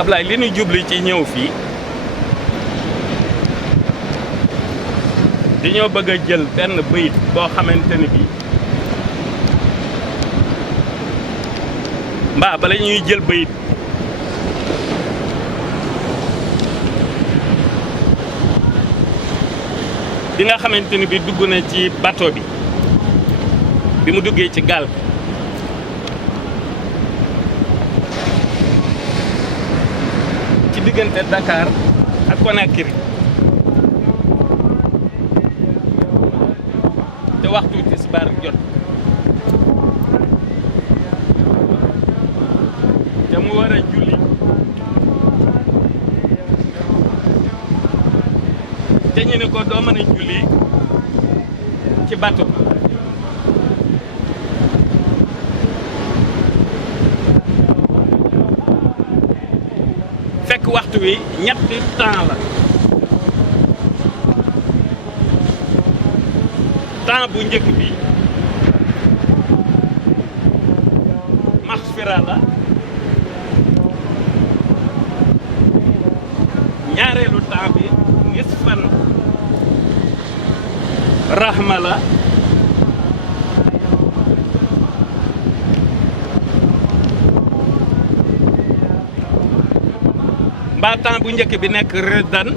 Ablaye li ñu jubli ci ñëw fii dañoo bëgg a jël benn bayit boo xamante ni bii mbaa bala ñuy jël bayit bi nga xamante ni bii dugg na ci bateau bi mu duggee ci gaal bi ci diggante Dakar ak Conakry te waxtu tisbaar jot te mu war a julli te ñu ne ko doo mën a julli ci bateau bi fekk waxtu wi ñetti temps la temps bu njëkk bi maxfira la ñaareelu temps bi nisfan rahma la mbaa temps bu njëkk bi nekk rëddan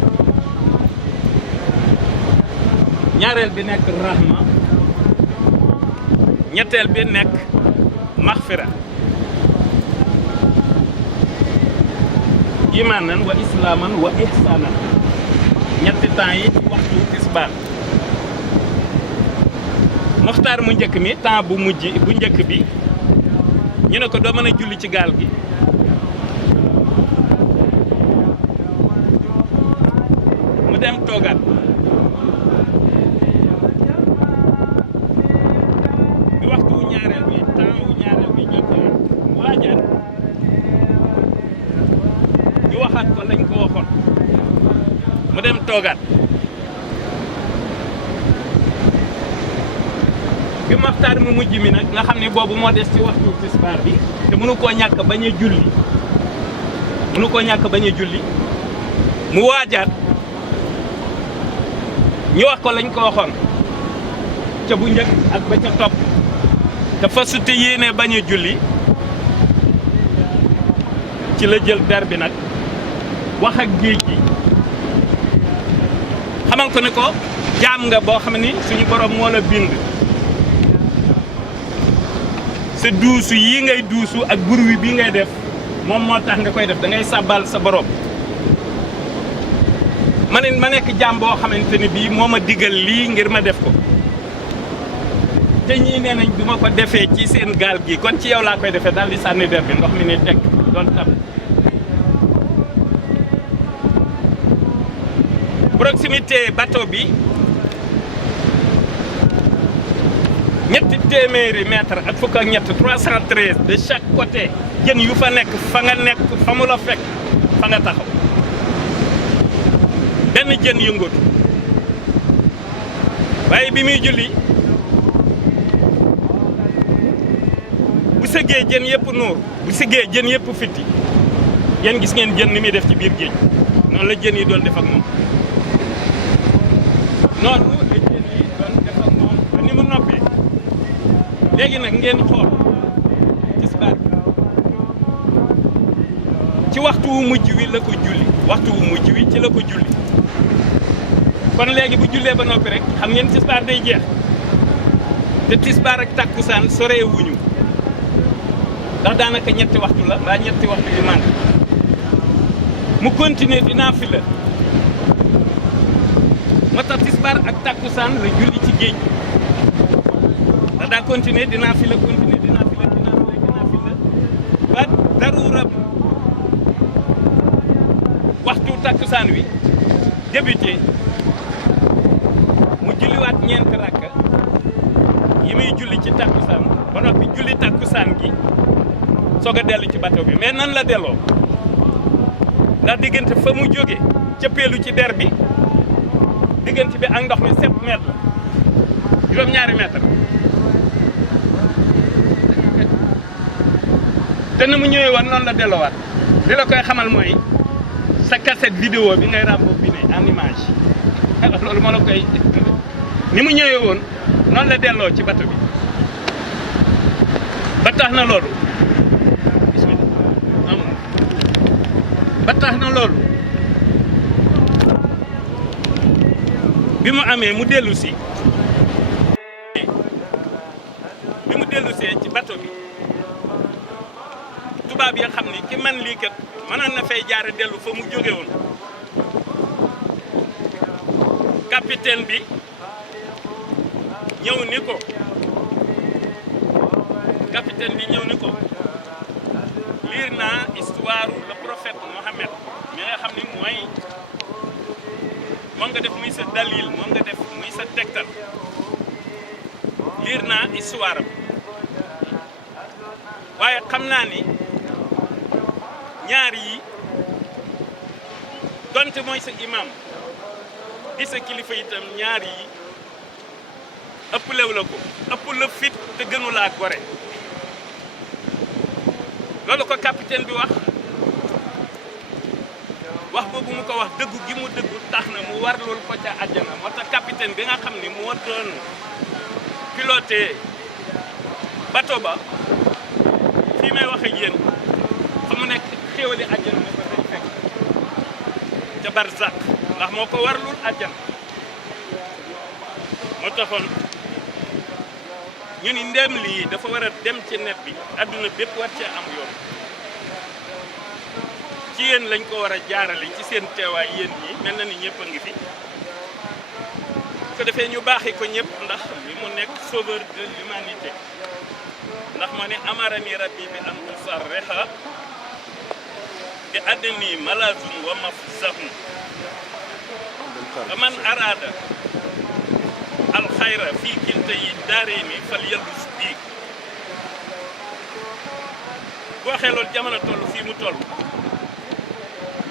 ñaareel bi nekk rahma ñetteel bi nekk maxfira imaanan wa islaaman wa ihsaanan ñetti temps yi waxtu tisbaar moxtaar mu njëkk mi temps bu njëkk bi ñu ne ko doo mën a julli ci gaal gi mu dem toogaat bi waxtu ñaareel bi temps wu ñaareel bi jotee waajaat ñu waxaat ko lañ ko waxoon mu dem toogaat bi maxtaar mu mujj mi nag nga xam ne boobu moo des ci waxtu tisbaar bi te mënu koo ñàkk bañ a julli mu waajaat ñu wax ko lañ ko waxoon ca bu njëkk ak ba ca topp te fasute yéene bañ a julli ci la jël der bi nag wax ak géej gi xamal ko ne ko jaam nga boo xam ni suñu borom moo la bind sa duusu yi ngay duusu ak bruit bi ngay def moom moo tax nga koy def da ngay sàbbal sa borom ma nekk jaam boo xamante ni bii moo ma digal lii ngir ma def ko te ñii nee nañ du ma ko defee ci seen gaal gi kon ci yow laa koy defee daal di sànni der bi ndox mi ne teg doon tab proximité bateau bi ñetti téeméeri mètre ak fukk ak ñett 313 de chaque côté jën yu fa nekk fa nga nekk fa mu la fekk fa nga taxaw benn jën yëngatu waaye bi muy julli bu sëggee jën yëpp nuur bu siggee jën yëpp fitti yéen gis ngeen jën ni muy def ci biir géej noonu la jën yi doon def ak moom noonu la jën yi doon def ak moom ba ni mu noppee léegi nag ngeen xool tisbaar ci waxtu wu mujj wi la ko julli waxtu wu mujj wi ci la ko julli kon léegi bu jullee ba noppi rek xam ngeen tisbaar day jeex te tisbaar ak takkusaan soree wuñu ndax daanaka ñetti waxtu la mbaa ñetti waxtu yu manqué mu continuer di naafila moo tax tisbaar ak takkusaan la julli ci géej ndax daa continuer di naafila ba daruura waxtu takkusaan wi débuté mu julliwaat ñeenti rakka yi muy julli ci takkusaan ba noppi julli takkusaan gi soog a dellu ci bateau bi mais nan la delloo ndax diggante fa mu jóge cëppeelu ci der bi diggante bi ak ndox mi 7 mètres la juróom-ñaari mètre te na mu ñëwee woon noonu la delloowaat li la koy xamal mooy sa cassette vidéo bi ngay rembobiner en image loolu moo la koy ni mu ñëwee woon noonu la delloo ci bateau bi ba tax na loolu bismillah ba tax na loolu bi mu amee mu dellu si bi mu dellu see ci bateau bi tubaab yi xam ni ki man lii kat mënoon na fay jaare dellu fa mu jóge woon capitaine bi ñëw ni ko liir naa histoire le prophète Mohammed mi nga xam ni mooy moom nga def muy sa dalil moom nga def muy sa tegtal liir naa histoire am waaye xam naa ni ñaar yi donte mooy sa imam di sa kilifa itam ñaar yi ëpp lew la ko ëpp la fit te gënu laa gore loolu ko capitaine bi wax boobu mu ko wax dëggu gi mu dëggu tax na mu war loolu ko ca àjjana moo tax capitaine bi nga xam ni moo doon piloté bateau ba fii may wax ak yéen fa mu nekk xéewali àjjana moo ko day fekk ca barzak ndax moo ko warlul àjjana moo taxoon ñu ni ndéem lii dafa war a dem ci net bi adduna bépp war cee am yoon ci yéen lañ ko war a jaarale ci seen teewaay yéen ñi mel na ni ñëpp a ngi fi ko defee ñu baaxee ko ñëpp ndax li mu nekk sauveur de l'humanité ndax moo ne amarani rabbi bi an usarriha bi addani malazun wa mafzahun wa man arada alxayra fii kilta yi daareeni fal yallus bii boo waxee loolu jamono toll fii mu toll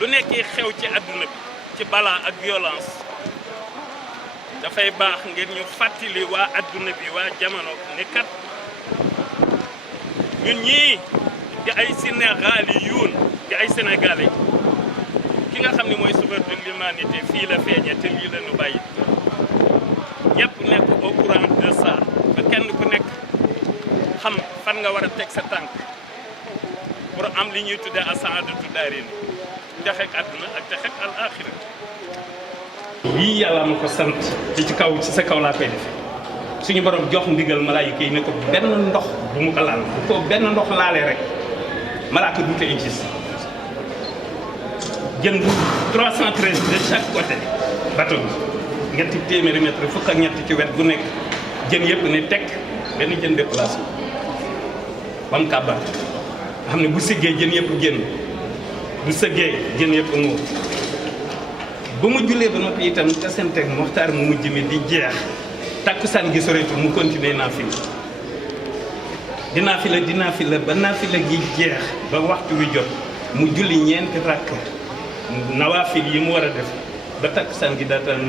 lu nekkee xew ci àdduna bi ci balaa ak violence dafay baax ngeen ñu fàttali waa àdduna bi waa jamono ni kat ñun ñii di ay Sénégalais di ay Sénégalais ki nga xam ne mooy sauveur de l'humanité fii la feeñe te lii la ñu bàyyi ñëpp nekk au courant de ça ba kenn ku nekk xam fan nga war a teg sa tànk pour am li ñuy tuddee as-saadatu daarayni texeeg àdduna ak texeeg al-aaxira lii yàlla ma ko sant ci sa kaw laa koy def suñu borom jox ndigal malaayika yi ne ko benn ndox bu mu ko laal bu ko benn ndox laalee rek malaaka du ko existe jën bu 313 de chaque côté bateau bi ñetti téeméeri mètre fukk ak ñett ci wet gu nekk jën yëpp ne teg benn jën déplacé ba mu kàbbar xam ne bu siggee jën yëpp génn bu sëggee jën yëpp moo ba mu jullee ba noppi itam te seen teg moxtaar mu mujj mi di jeex takkusaan gi soreetul mu continuer dinaa fi la ba naa fi la gi jeex ba waxtu wi jot mu julli ñeenti rakk nawaafil yi mu war a def ba takkusaan gi daataan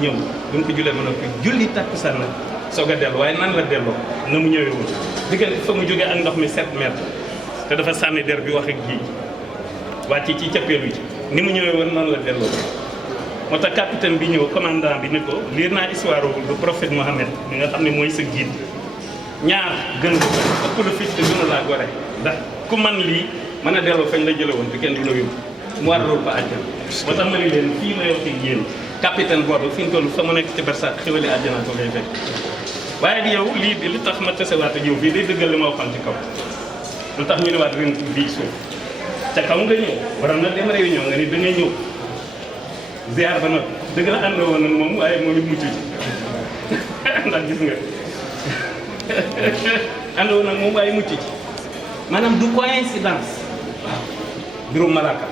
ñëw bu ñu ko jullee ba noppi julli takkusaan nag soog a dellu waaye nan la delloo na mu ñëwee woon diggante fa mu jógee ak ndox mi 7 mètres te dafa sànni der bi wax ak géej wàcc ci cappeelu ci ni mu ñëwee woon noonu la delloo moo tax capitaine bi ñëw commandant bi ni ko liir naa histoire du prophète Mohammed mi nga xam ne mooy sa guide ñaar gën ko ëpp la fit te gënu laa gore ndax ku man lii mën a delloo fañ la jële woon te kenn du la yóbbu mu war loolu ba àjjana moo tax ma ne leen fii may wax ak yéen capitaine boobu fi ñu toll fa mu nekk ci barsax xéwali àjjana ko lay fekk waaye ak yow lii li tax ma tasewaat ak yow fii day dëggal li ma waxoon ci kaw lu tax ñu ne waat ren bii suuf ca kaw nga ñëw waroon na dem réunion nga ni da ngay ñëw ziar ba nag dëgg la àndoo woon nag moom waaye moom it mucc ci ndax gis nga àndoo woon nag moom waaye mucc ci maanaam du coïncidence waaw mbirum malaaka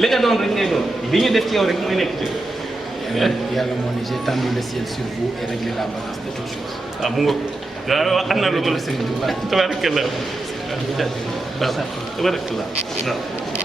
li nga doon rek ngay doon li ñu def ci yow rek mooy nekk ci yàlla moo ne j'ai tendu le ciel sur vous et réglé la balance de toutes choses. waaw mu ngoog waaw am na lu ma la. Sëriñ Tuubaa. tabarakallah waaw tabarakallah waaw.